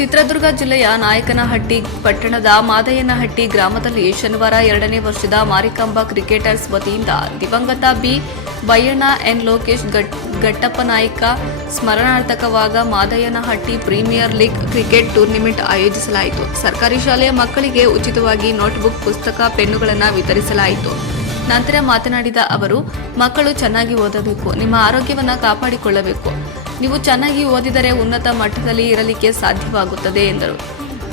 ಚಿತ್ರದುರ್ಗ ಜಿಲ್ಲೆಯ ನಾಯಕನಹಟ್ಟಿ ಪಟ್ಟಣದ ಮಾದಯ್ಯನಹಟ್ಟಿ ಗ್ರಾಮದಲ್ಲಿ ಶನಿವಾರ ಎರಡನೇ ವರ್ಷದ ಮಾರಿಕಾಂಬ ಕ್ರಿಕೆಟರ್ಸ್ ವತಿಯಿಂದ ದಿವಂಗತ ಬಿ ಬಯ್ಯಣ್ಣ ಎನ್ ಲೋಕೇಶ್ ಗಟ್ Gattappa Naik ಸ್ಮರಣಾರ್ಥಕವಾಗ Madaiyanahatti premier league cricket tournament ಆಯೋಜಿಸಲಾಯಿತು. ಸರ್ಕಾರಿ ಶಾಲೆಯ ಮಕ್ಕಳಿಗೆ ಉಚಿತವಾಗಿ ನೋಟ್ಬುಕ್, ಪುಸ್ತಕ, ಪೆನ್ನುಗಳನ್ನು ವಿತರಿಸಲಾಯಿತು. ನಂತರ ಮಾತನಾಡಿದ ಅವರು, ಮಕ್ಕಳು ಚೆನ್ನಾಗಿ ಓದಬೇಕು, ನಿಮ್ಮ ಆರೋಗ್ಯವನ್ನು ಕಾಪಾಡಿಕೊಳ್ಳಬೇಕು. ನೀವು ಚೆನ್ನಾಗಿ ಓದಿದರೆ ಉನ್ನತ ಮಟ್ಟದಲ್ಲಿ ಇರಲಿಕ್ಕೆ ಸಾಧ್ಯವಾಗುತ್ತದೆ ಎಂದರು.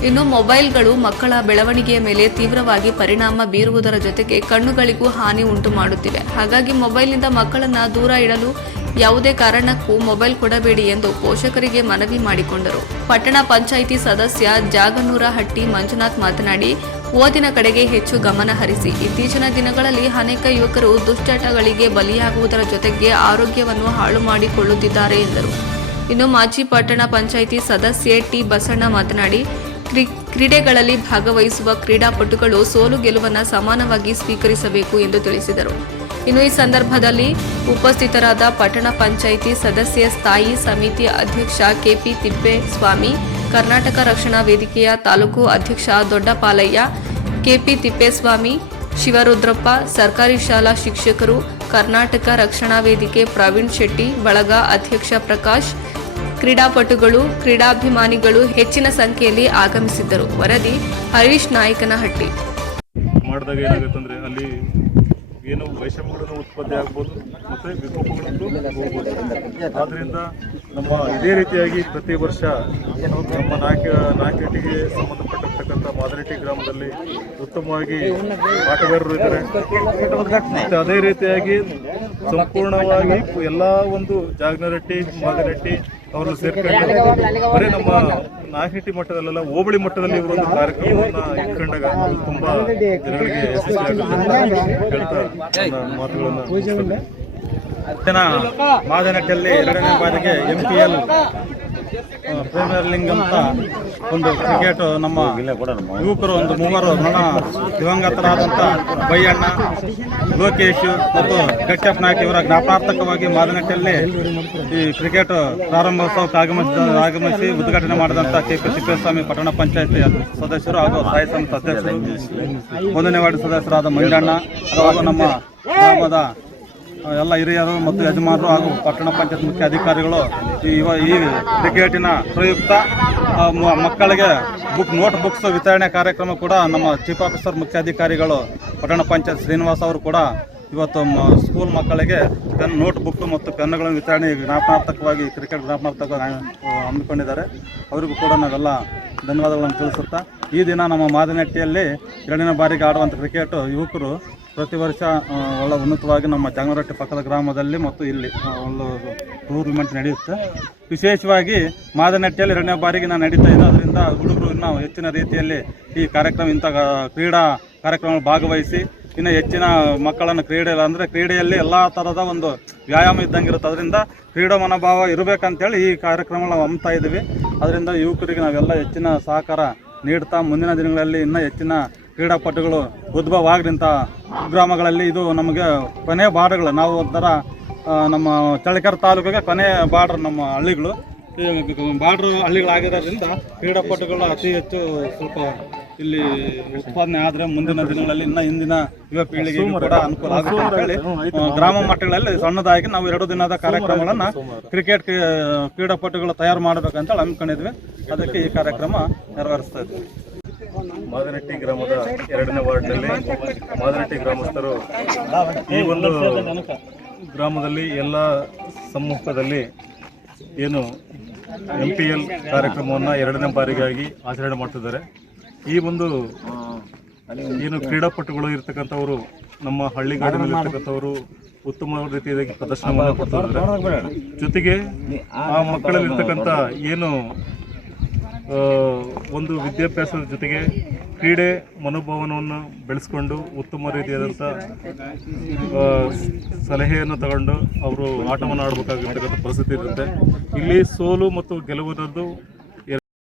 ಇನ್ನು ಮೊಬೈಲ್ಗಳು ಮಕ್ಕಳ ಬೆಳವಣಿಗೆಯ ಮೇಲೆ ತೀವ್ರವಾಗಿ ಪರಿಣಾಮ ಬೀರುವುದರ ಜೊತೆಗೆ ಕಣ್ಣುಗಳಿಗೂ ಹಾನಿ ಉಂಟು ಮಾಡುತ್ತಿವೆ. ಹಾಗಾಗಿ ಮೊಬೈಲ್ನಿಂದ ಮಕ್ಕಳನ್ನು ದೂರ ಇಡಲು ಯಾವುದೇ ಕಾರಣಕ್ಕೂ ಮೊಬೈಲ್ ಕೊಡಬೇಡಿ ಎಂದು ಪೋಷಕರಿಗೆ ಮನವಿ ಮಾಡಿಕೊಂಡರು. ಪಟ್ಟಣ ಪಂಚಾಯಿತಿ ಸದಸ್ಯ ಜಾಗನೂರ ಹಟ್ಟಿ ಮಂಜುನಾಥ್ ಮಾತನಾಡಿ, ಓದಿನ ಕಡೆಗೆ ಹೆಚ್ಚು ಗಮನ ಹರಿಸಿ. ಇತ್ತೀಚಿನ ದಿನಗಳಲ್ಲಿ ಅನೇಕ ಯುವಕರು ದುಶ್ಚಟಗಳಿಗೆ ಬಲಿಯಾಗುವುದರ ಜೊತೆಗೆ ಆರೋಗ್ಯವನ್ನು ಹಾಳು ಮಾಡಿಕೊಳ್ಳುತ್ತಿದ್ದಾರೆ ಎಂದರು. ಇನ್ನು ಮಾಜಿ ಪಟ್ಟಣ ಪಂಚಾಯಿತಿ ಸದಸ್ಯೆ ಟಿ ಬಸಣ್ಣ ಮಾತನಾಡಿ, ಕ್ರಿ- ಕ್ರೀಡೆಗಳಲ್ಲಿ ಭಾಗವಹಿಸುವ ಕ್ರೀಡಾಪಟುಗಳು ಸೋಲು ಗೆಲುವನ್ನು ಸಮಾನವಾಗಿ ಸ್ವೀಕರಿಸಬೇಕು ಎಂದು ತಿಳಿಸಿದರು. ಇನ್ನು ಈ ಸಂದರ್ಭದಲ್ಲಿ ಉಪಸ್ಥಿತರಾದ ಪಟ್ಟಣ ಪಂಚಾಯಿತಿ ಸದಸ್ಯ ಸ್ಥಾಯಿ ಸಮಿತಿ ಅಧ್ಯಕ್ಷ ಕೆಪಿ ತಿಪ್ಪೇಸ್ವಾಮಿ, ಕರ್ನಾಟಕ ರಕ್ಷಣಾ ವೇದಿಕೆಯ ತಾಲೂಕು ಅಧ್ಯಕ್ಷ ದೊಡ್ಡಪಾಲಯ್ಯ, ಕೆಪಿ ತಿಪ್ಪೇಸ್ವಾಮಿ, ಶಿವರುದ್ರಪ್ಪ, ಸರ್ಕಾರಿ ಶಾಲಾ ಶಿಕ್ಷಕರು, ಕರ್ನಾಟಕ ರಕ್ಷಣಾ ವೇದಿಕೆ ಪ್ರವೀಣ್ ಶೆಟ್ಟಿ, ಬಳಗ ಅಧ್ಯಕ್ಷ ಪ್ರಕಾಶ್, ಕ್ರೀಡಾಪಟುಗಳು, ಕ್ರೀಡಾಭಿಮಾನಿಗಳು ಹೆಚ್ಚಿನ ಸಂಖ್ಯೆಯಲ್ಲಿ ಆಗಮಿಸಿದ್ದರು. ವರದಿ ಹರೀಶ್ ನಾಯಕನಹಟ್ಟಿ. ಮಾಡಿದಾಗ ಏನಾಗುತ್ತೆ ಅಂದರೆ ಅಲ್ಲಿ ಏನು ವೈಷಮ್ಯಗಳನ್ನು ಉತ್ಪತ್ತಿ ಆಗ್ಬೋದು ಮತ್ತು ವಿಕೋಪಗಳನ್ನು ಹೋಗ್ಬೋದು. ಆದ್ದರಿಂದ ನಮ್ಮ ಇದೇ ರೀತಿಯಾಗಿ ಪ್ರತಿ ವರ್ಷ ನಮ್ಮ ನಾಯಕ ನಾಯಕಟ್ಟಿಗೆ ಸಂಬಂಧಪಟ್ಟಿರ್ತಕ್ಕಂಥ ಮಾದರಿಟಿ ಗ್ರಾಮದಲ್ಲಿ ಉತ್ತಮವಾಗಿ ಆಟಗಾರರು ಇದ್ದಾರೆ. ಅದೇ ರೀತಿಯಾಗಿ ಸಂಪೂರ್ಣವಾಗಿ ಎಲ್ಲ ಒಂದು ಜಾಗನರಟ್ಟಿ ಮಾದರಟ್ಟಿ ಅವರು ಸೇರ್ಕೊಂಡು ಬರೀ ನಮ್ಮ ನಾಯಕನಟ್ಟಿ ಮಟ್ಟದಲ್ಲೆಲ್ಲ ಹೋಬಳಿ ಮಟ್ಟದಲ್ಲಿ ಒಂದು ಕಾರ್ಯಕ್ರಮವನ್ನ ಇಟ್ಕೊಂಡಾಗ ತುಂಬಾ ಜನಗಳಿಗೆ ಮಾತುಗಳನ್ನ. ಮಾದನಟ್ಟಿಯಲ್ಲಿ ಎರಡನೇ ಬಾರಿಗೆ M P L premier league ಅಂತ ಒಂದು ಕ್ರಿಕೆಟ್ ನಮ್ಮ ಯುವಕರು ಒಂದು ಮೂವರು ಮರಣ ದಿವಂಗತರಾದಂಥ ಬೈಯಣ್ಣ, ಲೋಕೇಶ್ ಮತ್ತು ಕಶ್ಯಪ್ ನಾಯ್ಕ ಇವರ ಜ್ಞಾಪಾರ್ಥಕವಾಗಿ ಮಾದನಟ್ಟಿಯಲ್ಲಿ ಈ ಕ್ರಿಕೆಟ್ ಪ್ರಾರಂಭೋತ್ಸವಕ್ಕೆ ಆಗಮಿಸಿದ ಆಗಮಿಸಿ ಉದ್ಘಾಟನೆ ಮಾಡಿದಂಥ ಕೆ ಪಿ ಪಟ್ಟಣ ಪಂಚಾಯತ್ ಸದಸ್ಯರು ಹಾಗೂ ಸ್ಥಾಯಿ ಸಮಿತಿ ಅಧ್ಯಕ್ಷರು ಒಂದನೇ ವಾರ್ಡ್ ಸದಸ್ಯರಾದ ಮಂಜಣ್ಣ ಹಾಗೂ ನಮ್ಮ ಗ್ರಾಮದ ಎಲ್ಲ ಹಿರಿಯರು ಮತ್ತು ಯಜಮಾನರು ಹಾಗೂ ಪಟ್ಟಣ ಪಂಚಾಯತ್ ಮುಖ್ಯ ಅಧಿಕಾರಿಗಳು ಈ ಇವ ಈ ಕ್ರಿಕೆಟಿನ ಪ್ರಯುಕ್ತ ಮಕ್ಕಳಿಗೆ ಬುಕ್, ನೋಟ್ ಬುಕ್ಸ್ ವಿತರಣೆ ಕಾರ್ಯಕ್ರಮ ಕೂಡ ನಮ್ಮ ಚೀಫ್ ಆಫೀಸರ್ ಮುಖ್ಯ ಅಧಿಕಾರಿಗಳು, ಪಟ್ಟಣ ಪಂಚಾಯತ್ ಶ್ರೀನಿವಾಸ್ ಅವರು ಕೂಡ ಇವತ್ತು ಸ್ಕೂಲ್ ಮಕ್ಕಳಿಗೆ ಪೆನ್, ನೋಟ್ ಬುಕ್ ಮತ್ತು ಪೆನ್ಗಳನ್ನು ವಿತರಣೆ ಜ್ಞಾಪನಾರ್ಥಕವಾಗಿ, ಕ್ರಿಕೆಟ್ ಜ್ಞಾಪನಾರ್ಥಕವಾಗಿ ಹಮ್ಮಿಕೊಂಡಿದ್ದಾರೆ. ಅವರಿಗೂ ಕೂಡ ನಾವೆಲ್ಲ ಧನ್ಯವಾದಗಳನ್ನು ತಿಳಿಸುತ್ತಾ, ಈ ದಿನ ನಮ್ಮ ಮಾದನಟ್ಟಿಯಲ್ಲಿ ಎರಡನೇ ಬಾರಿಗೆ ಆಡುವಂಥ ಕ್ರಿಕೆಟು ಯುವಕರು ಪ್ರತಿ ವರ್ಷ ಒಳ್ಳೆ ಉನ್ನತವಾಗಿ ನಮ್ಮ ಜಾಂಗರಟ್ಟಿ ಪಕ್ಕದ ಗ್ರಾಮದಲ್ಲಿ ಮತ್ತು ಇಲ್ಲಿ ಒಂದು ಟೂರ್ನಮೆಂಟ್ ನಡೆಯುತ್ತೆ. ವಿಶೇಷವಾಗಿ ಮಾದನಟ್ಟಿಯಲ್ಲಿ ಎರಡನೇ ಬಾರಿಗೆ ನಾನು ನಡೀತಾ ಇದ್ದೆ. ಅದರಿಂದ ಹುಡುಗರು ಇನ್ನೂ ಹೆಚ್ಚಿನ ರೀತಿಯಲ್ಲಿ ಈ ಕಾರ್ಯಕ್ರಮ, ಇಂಥ ಕ್ರೀಡಾ ಕಾರ್ಯಕ್ರಮಗಳು ಭಾಗವಹಿಸಿ ಇನ್ನು ಹೆಚ್ಚಿನ ಮಕ್ಕಳನ್ನು ಕ್ರೀಡೆ, ಅಂದರೆ ಕ್ರೀಡೆಯಲ್ಲಿ ಎಲ್ಲ ಥರದ ಒಂದು ವ್ಯಾಯಾಮ ಇದ್ದಂಗೆ ಇರುತ್ತೆ ಅದರಿಂದ ಕ್ರೀಡಾ ಮನೋಭಾವ ಇರಬೇಕಂತೇಳಿ ಈ ಕಾರ್ಯಕ್ರಮ ನಾವು ಹಮ್ತಾ ಇದ್ದೀವಿ. ಅದರಿಂದ ಯುವಕರಿಗೆ ನಾವೆಲ್ಲ ಹೆಚ್ಚಿನ ಸಹಕಾರ ನೀಡ್ತಾ ಮುಂದಿನ ದಿನಗಳಲ್ಲಿ ಇನ್ನೂ ಹೆಚ್ಚಿನ ಕ್ರೀಡಾಪಟುಗಳು ಉದ್ಭವ ಆಗ್ಲಿಂತ ಗ್ರಾಮಗಳಲ್ಲಿ ಇದು ನಮಗೆ ಕೊನೆ ಬಾರ್ಡ್ಗಳು ನಾವು ಒಂಥರ ನಮ್ಮ ಚಳ್ಳಕೆರೆ ತಾಲೂಕಿಗೆ ಕೊನೆ ಬಾರ್ಡ್ರ್ ನಮ್ಮ ಹಳ್ಳಿಗಳು. ಬಾರ್ಡ್ರ್ ಹಳ್ಳಿಗಳಾಗಿರೋದ್ರಿಂದ ಕ್ರೀಡಾಪಟುಗಳು ಅತಿ ಹೆಚ್ಚು ಸ್ವಲ್ಪ ಇಲ್ಲಿ ಉತ್ಪಾದನೆ ಆದರೆ ಮುಂದಿನ ದಿನಗಳಲ್ಲಿ ಇನ್ನ ಹಿಂದಿನ ಯುವ ಪೀಳಿಗೆ ಕೂಡ ಅನುಕೂಲ ಆಗುತ್ತೆ ಅಂತ ಹೇಳಿ ಗ್ರಾಮ ಮಟ್ಟಗಳಲ್ಲಿ ಸಣ್ಣದಾಗಿ ನಾವು ಎರಡು ದಿನದ ಕಾರ್ಯಕ್ರಮಗಳನ್ನು ಕ್ರಿಕೆಟ್ ಕ್ರೀಡಾಪಟುಗಳು ತಯಾರು ಮಾಡಬೇಕಂತ ಹಮ್ಮಿಕೊಂಡಿದ್ವಿ ಅದಕ್ಕೆ ಈ ಕಾರ್ಯಕ್ರಮ ನೆರವೇರಿಸ್ತಾ ಇದ್ವಿ ಮಾದನಟ್ಟಿ ಗ್ರಾಮದ ಎರಡನೇ ವಾರ್ಡ್ನಲ್ಲಿ ಮಾದನಟ್ಟಿ ಗ್ರಾಮಸ್ಥರು ಈ ಒಂದು ಗ್ರಾಮದಲ್ಲಿ ಎಲ್ಲ ಸಮ್ಮುಖದಲ್ಲಿ ಏನು ಎಂ ಪಿ ಎಲ್ ಕಾರ್ಯಕ್ರಮವನ್ನು ಎರಡನೇ ಬಾರಿಗಾಗಿ ಆಚರಣೆ ಮಾಡ್ತಿದ್ದಾರೆ. ಈ ಒಂದು, ಏನು ಕ್ರೀಡಾಪಟುಗಳು ಇರ್ತಕ್ಕಂಥವರು, ನಮ್ಮ ಹಳ್ಳಿಗಾಡಿನಲ್ಲಿ ಇರ್ತಕ್ಕಂಥವರು ಉತ್ತಮ ರೀತಿಯಾಗಿ ಪ್ರದರ್ಶನವನ್ನು ಕೊಡ್ತಿದ್ದಾರೆ. ಜೊತೆಗೆ ಆ ಮಕ್ಕಳಲ್ಲಿರ್ತಕ್ಕಂಥ ಏನು ಒಂದು ವಿದ್ಯಾಭ್ಯಾಸದ ಜೊತೆಗೆ ಕ್ರೀಡೆ ಮನೋಭಾವನವನ್ನು ಬೆಳೆಸ್ಕೊಂಡು ಉತ್ತಮ ರೀತಿಯಾದಂಥ ಸಲಹೆಯನ್ನು ತಗೊಂಡು ಅವರು ಆಟವನ್ನು ಆಡಬೇಕಾಗಿರ್ತಕ್ಕಂಥ ಪರಿಸ್ಥಿತಿ ಇರುತ್ತೆ. ಇಲ್ಲಿ ಸೋಲು ಮತ್ತು ಗೆಲುವಿನದ್ದು